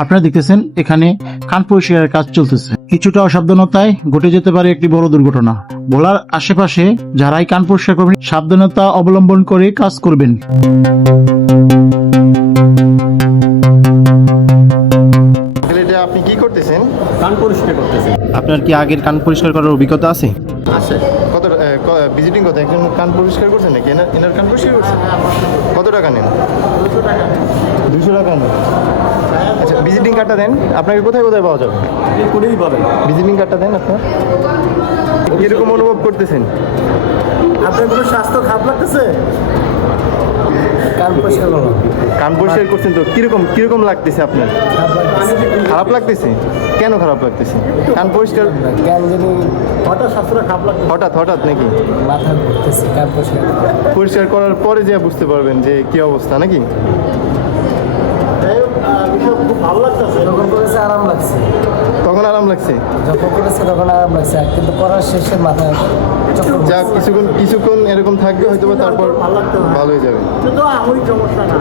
আপনারা দেখতেছেন এখানে কান পরিষ্কারের কাজ চলতেছে। কিছুটা অসাবধানতায় ঘটে যেতে পারে একটি বড় দুর্ঘটনা। ভোলার আশেপাশে যারাই কান পরিষ্কার করবেন সাবধানতা অবলম্বন করে কাজ করবেন। আপনি কি করতেছেন? কান পরিষ্কার করতেছি। আপনার কি আগের কান পরিষ্কার করার অভিজ্ঞতা আছে? আছে। কত ভিজিটিং কত? একজন কান পরিষ্কার করছেন নাকি? এনার কান পরিষ্কার করছেন? কত টাকা নেন? 200 টাকা নেন। আচ্ছা, ভিজিটিং কার্ডটা দেন। আপনাকে কোথায় কোথায় পাওয়া যাবে? করেই পাবেন। ভিজিটিং কার্ডটা দেন আপনার। কিরকম অনুভব করতেছেন? আপনার কোনো স্বাস্থ্য খারাপ লাগতেছে? কান পরিষ্কার করো। কান পরিষ্কার করছেন তো কিরকম লাগতেছে আপনার? খারাপ লাগতেছে? কেন খারাপ লাগতেছে? কান পরিষ্কার কেন জানি হঠাৎ স্বাস্থ্যটা খারাপ লাগছে। হঠাৎ নাকি? মাথা ঘুরতেছে কান পরিষ্কার করার পরে যে বুঝতে পারবেন যে কি অবস্থা নাকি? খুব ভালো লাগতেছে। যখন করেছে আরাম লাগছে। তখন আরাম লাগছে? যখন করেছে তখন আরাম লাগছে, কিন্তু করার শেষে মাথা যা কিছুক্ষণ এরকম থাকবে হয়তো, তারপর ভালো হয়ে যাবে। সমস্যা না।